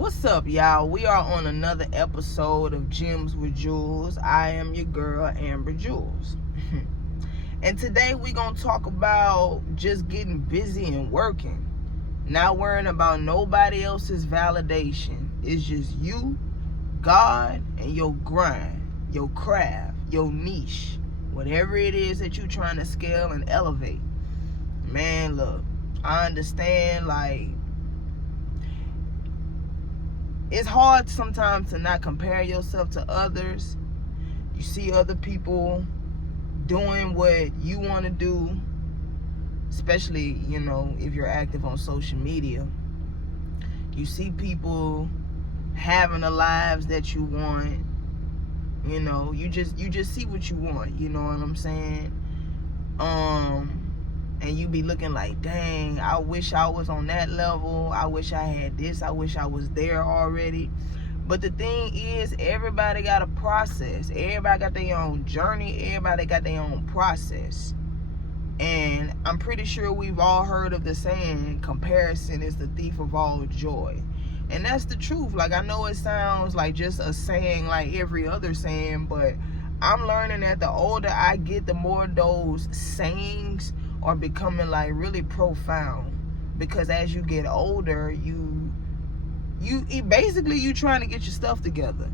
What's up, y'all? We are on another episode of Gems with Jewels. I am your girl, amber.jewelz. And today we're going to talk about just getting busy and working. Not worrying about nobody else's validation. It's just you, God, and your grind, your craft, your niche. Whatever it is that you're trying to scale and elevate. Man, look, I understand, it's hard sometimes to not compare yourself to others. You see other people doing what you want to do, especially, if you're active on social media. You see people having the lives that you want. You just see what you want, you know what I'm saying? And you be looking like, dang, I wish I was on that level. I wish I had this. I wish I was there already. But the thing is, everybody got a process. Everybody got their own journey. Everybody got their own process. And I'm pretty sure we've all heard of the saying, comparison is the thief of all joy. And that's the truth. I know it sounds like just a saying like every other saying, but I'm learning that the older I get, the more those sayings are becoming really profound. Because as you get older, you basically you trying to get your stuff together.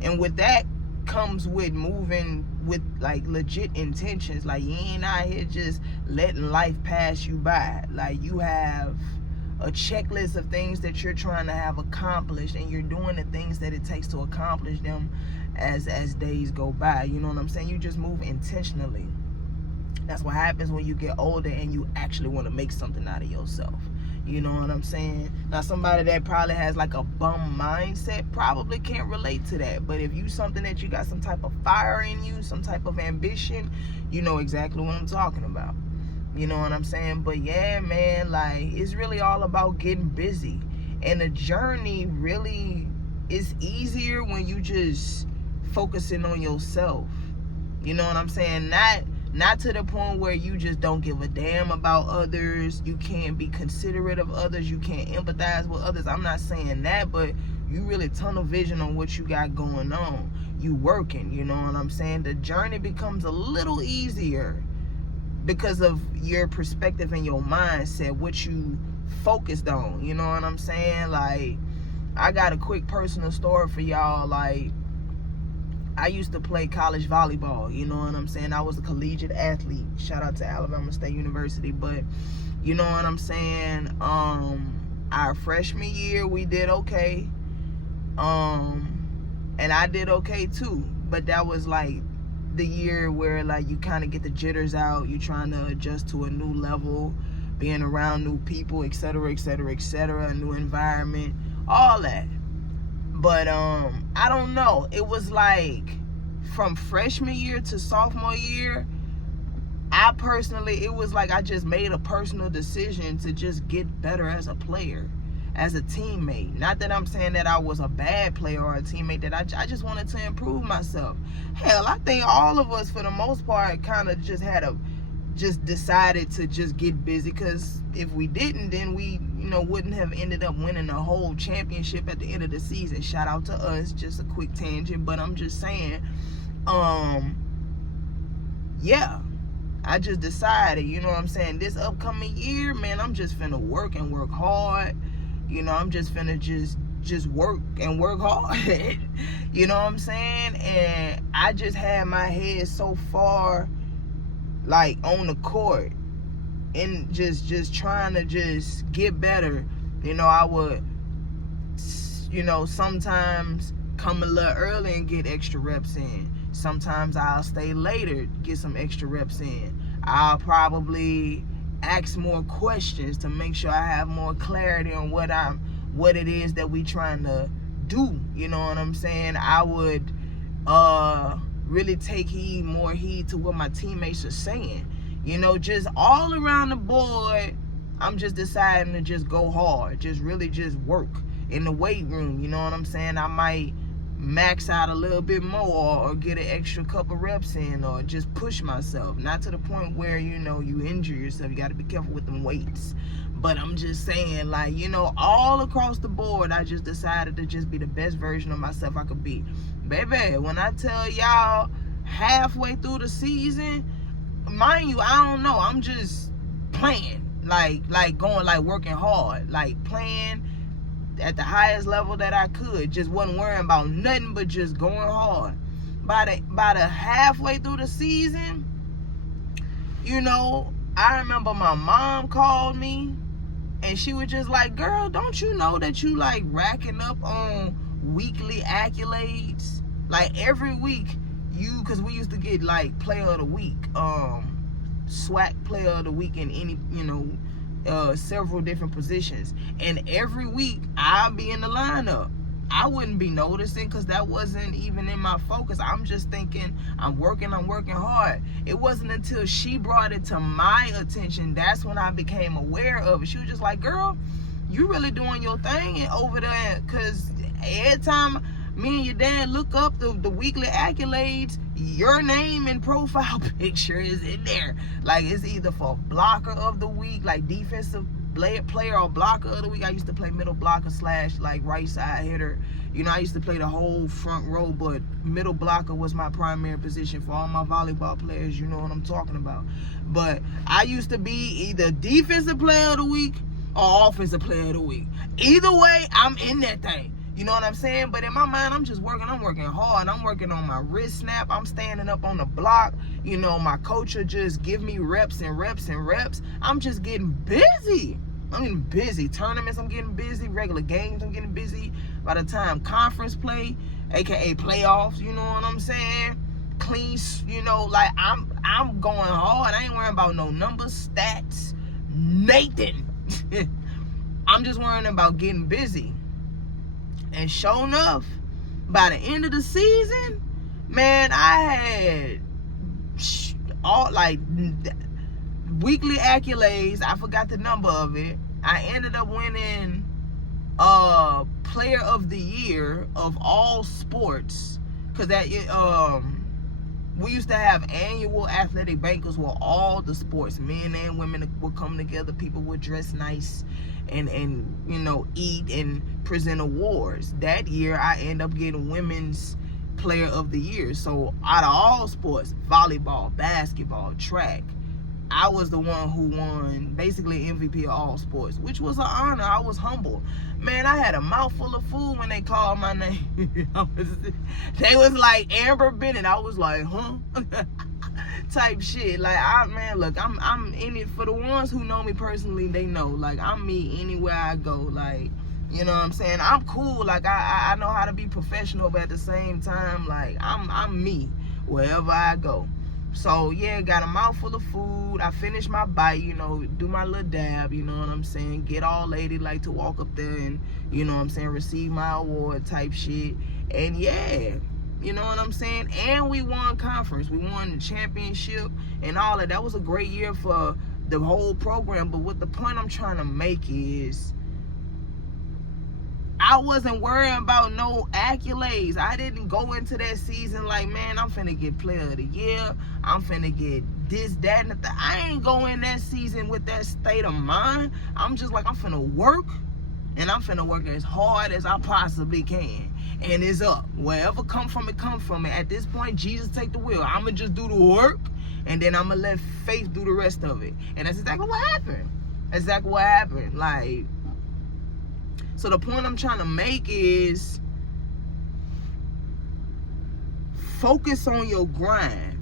And with that comes with moving with legit intentions. You ain't out here just letting life pass you by. You have a checklist of things that you're trying to have accomplished, and you're doing the things that it takes to accomplish them as days go by. You know what I'm saying? You just move intentionally. That's what happens when you get older and you actually want to make something out of yourself. You know what I'm saying? Now, somebody that probably has a bum mindset probably can't relate to that. But if you something that you got some type of fire in you, some type of ambition, you know exactly what I'm talking about. You know what I'm saying? But yeah, man, it's really all about getting busy. And the journey really is easier when you just focusing on yourself. You know what I'm saying? Not to the point where you just don't give a damn about others. You can't be considerate of others. You can't empathize with others. I'm not saying that, but you really tunnel vision on what you got going on. You working, you know what I'm saying? The journey becomes a little easier because of your perspective and your mindset, what you focused on. You know what I'm saying? I got a quick personal story for y'all. I used to play college volleyball, you know what I'm saying? I was a collegiate athlete. Shout out to Alabama State University. But, you know what I'm saying? Our freshman year, we did okay. And I did okay too. But that was the year where you kind of get the jitters out. You're trying to adjust to a new level, being around new people, etc., etc., etc., a new environment, all that. But I don't know. It was from freshman year to sophomore year, it was I just made a personal decision to just get better as a player, as a teammate. Not that I'm saying that I was a bad player or a teammate, that I just wanted to improve myself. Hell, I think all of us, for the most part, kind of just decided to just get busy, because if we didn't, then we wouldn't have ended up winning a whole championship at the end of the season. Shout out to us. Just a quick tangent, but I'm just saying, yeah, I just decided, you know what I'm saying, this upcoming year, man, I'm just finna work and work hard. I'm just finna just work and work hard. You know what I'm saying? And I just had my head so far on the court and just trying to just get better. I would sometimes come a little early and get extra reps in. Sometimes I'll stay later, get some extra reps in. I'll probably ask more questions to make sure I have more clarity on what it is that we trying to do. You know what I'm saying? I would really take more heed to what my teammates are saying. Just all around the board, I'm just deciding to just go hard, just really just work in the weight room. You know what I'm saying? I might max out a little bit more, or get an extra couple reps in, or just push myself. Not to the point where you injure yourself. You got to be careful with them weights. But I'm just saying, like, you know, all across the board, I just decided to just be the best version of myself I could be. Baby, when I tell y'all halfway through the season, mind you, I don't know, I'm just playing, like going, like working hard, like playing at the highest level that I could. Just wasn't worrying about nothing but just going hard. By the halfway through the season, you know, I remember my mom called me and she was just like, girl, don't you know that you like racking up on weekly accolades? Like every week because we used to get like player of the week, SWAC player of the week in any, you know, several different positions. And every week I'll be in the lineup. I wouldn't be noticing because that wasn't even in my focus. I'm just thinking I'm working hard. It wasn't until she brought it to my attention that's when I became aware of it. She was just like, girl, you really doing your thing over there, because every time me and your dad look up the weekly accolades, your name and profile picture is in there. Like it's either for blocker of the week, like defensive player or blocker of the week. I used to play middle blocker / like right side hitter. You know, I used to play the whole front row, but middle blocker was my primary position for all my volleyball players. You know what I'm talking about. But I used to be either defensive player of the week or offensive player of the week. Either way, I'm in that thing. You know what I'm saying? But in my mind, I'm just working. I'm working hard. I'm working on my wrist snap. I'm standing up on the block. You know, my coach will just give me reps and reps and reps. I'm just getting busy. I'm getting busy. Tournaments, I'm getting busy. Regular games, I'm getting busy. By the time conference play, aka playoffs, you know what I'm saying? Clean, you know, like I'm going hard. I ain't worrying about no numbers, stats, nothing. I'm just worrying about getting busy. And sure enough, by the end of the season, man, I had all like weekly accolades. I forgot the number of it. I ended up winning player of the year of all sports, because that we used to have annual athletic banquets where all the sports, men and women, would come together. People would dress nice and you know, eat and present awards. That year I ended up getting women's player of the year. So out of all sports, volleyball, basketball, track, I was the one who won basically MVP of all sports, which was an honor. I was humble. Man, I had a mouthful of food when they called my name. They was like, Amber Bennett. I was like, huh? Type shit. Like, look, I'm in it. For the ones who know me personally, they know. Like, I'm me anywhere I go. Like, you know what I'm saying? I'm cool. Like, I know how to be professional, but at the same time, like, I'm me wherever I go. So, yeah, got a mouthful of food. I finished my bite, you know, do my little dab, you know what I'm saying? Get all lady, like, to walk up there and, you know what I'm saying, receive my award type shit. And, yeah, you know what I'm saying? And we won conference. We won the championship and all that. That was a great year for the whole program. But what the point I'm trying to make is, I wasn't worrying about no accolades. I didn't go into that season like, man, I'm finna get player of the year. I'm finna get this, that, and that. I ain't go in that season with that state of mind. I'm just like, I'm finna work, and I'm finna work as hard as I possibly can. And it's up. Wherever come from it, come from it. At this point, Jesus take the wheel. I'ma just do the work, and then I'ma let faith do the rest of it. And that's exactly what happened. Exactly what happened. Like, so the point I'm trying to make is, focus on your grind.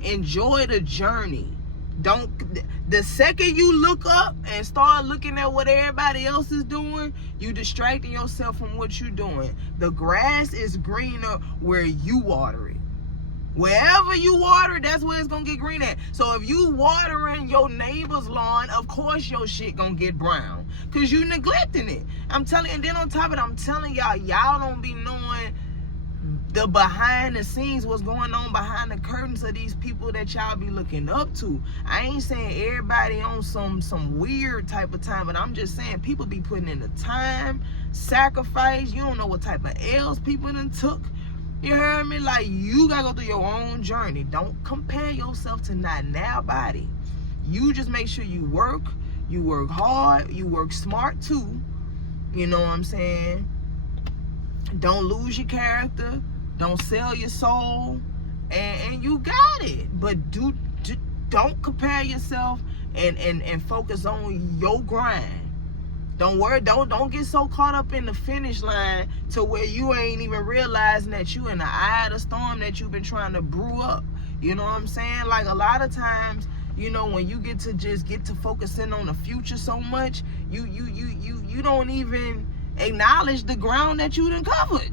Enjoy the journey. The second you look up and start looking at what everybody else is doing, you distracting yourself from what you're doing. The grass is greener where you water it. Wherever you water, that's where it's gonna get green at. So if you watering your neighbor's lawn, of course your shit gonna get brown, cause you neglecting it. I'm telling you, and then on top of it, I'm telling y'all don't be knowing the behind the scenes, what's going on behind the curtains of these people that y'all be looking up to. I ain't saying everybody on some weird type of time, but I'm just saying people be putting in the time, sacrifice. You don't know what type of L's people done took. You heard me? Like, you gotta go through your own journey. Don't compare yourself to not nobody. You just make sure you work, You work hard, you work smart too. You know what I'm saying? Don't lose your character. Don't sell your soul. And you got it. But don't compare yourself and focus on your grind. Don't worry, don't get so caught up in the finish line to where you ain't even realizing that you in the eye of the storm that you've been trying to brew up. You know what I'm saying? Like, a lot of times, you know, when you get to focusing on the future so much, you don't even acknowledge the ground that you done covered,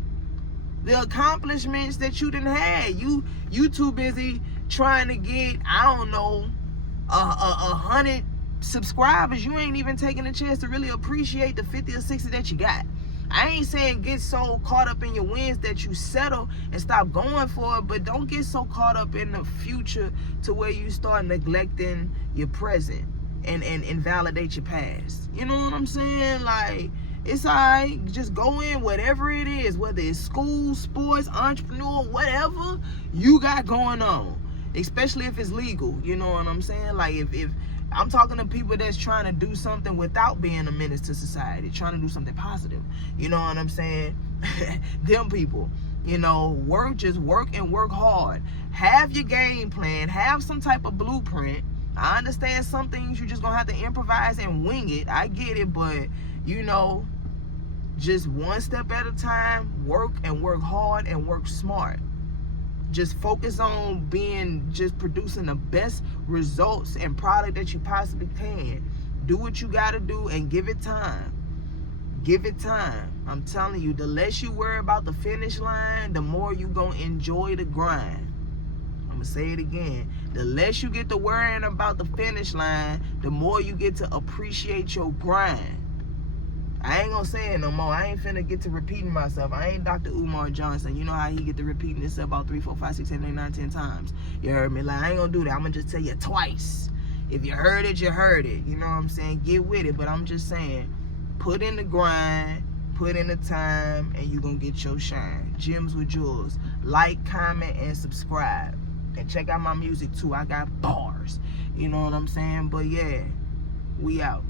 the accomplishments that you done had. You too busy trying to get, I don't know, 100 subscribers. You ain't even taking a chance to really appreciate the 50 or 60 that you got. I ain't saying get so caught up in your wins that you settle and stop going for it, but don't get so caught up in the future to where you start neglecting your present and invalidate your past. You know what I'm saying? Like, it's alright, just go in whatever it is, whether it's school, sports, entrepreneur, whatever you got going on, especially if it's legal. You know what I'm saying? Like, if I'm talking to people that's trying to do something without being a menace to society, trying to do something positive. You know what I'm saying? Them people, you know, just work and work hard. Have your game plan. Have some type of blueprint. I understand some things you just gonna have to improvise and wing it. I get it, but, you know, just one step at a time. Work and work hard and work smart. Just focus on just producing the best results and product that you possibly can. Do what you gotta do and give it time. Give it time. I'm telling you, the less you worry about the finish line, the more you gonna enjoy the grind. I'm gonna say it again. The less you get to worrying about the finish line, the more you get to appreciate your grind. I ain't gonna say it no more. I ain't finna get to repeating myself. I ain't Dr. Umar Johnson. You know how he get to repeating himself about 3, 4, 5, 6, 7, 8, 9, 10 times. You heard me? Like, I ain't gonna do that. I'm gonna just tell you twice. If you heard it, you heard it. You know what I'm saying? Get with it. But I'm just saying, put in the grind, put in the time, and you gonna get your shine. Gems with Jewels. Like, comment, and subscribe. And check out my music too. I got bars. You know what I'm saying? But yeah, we out.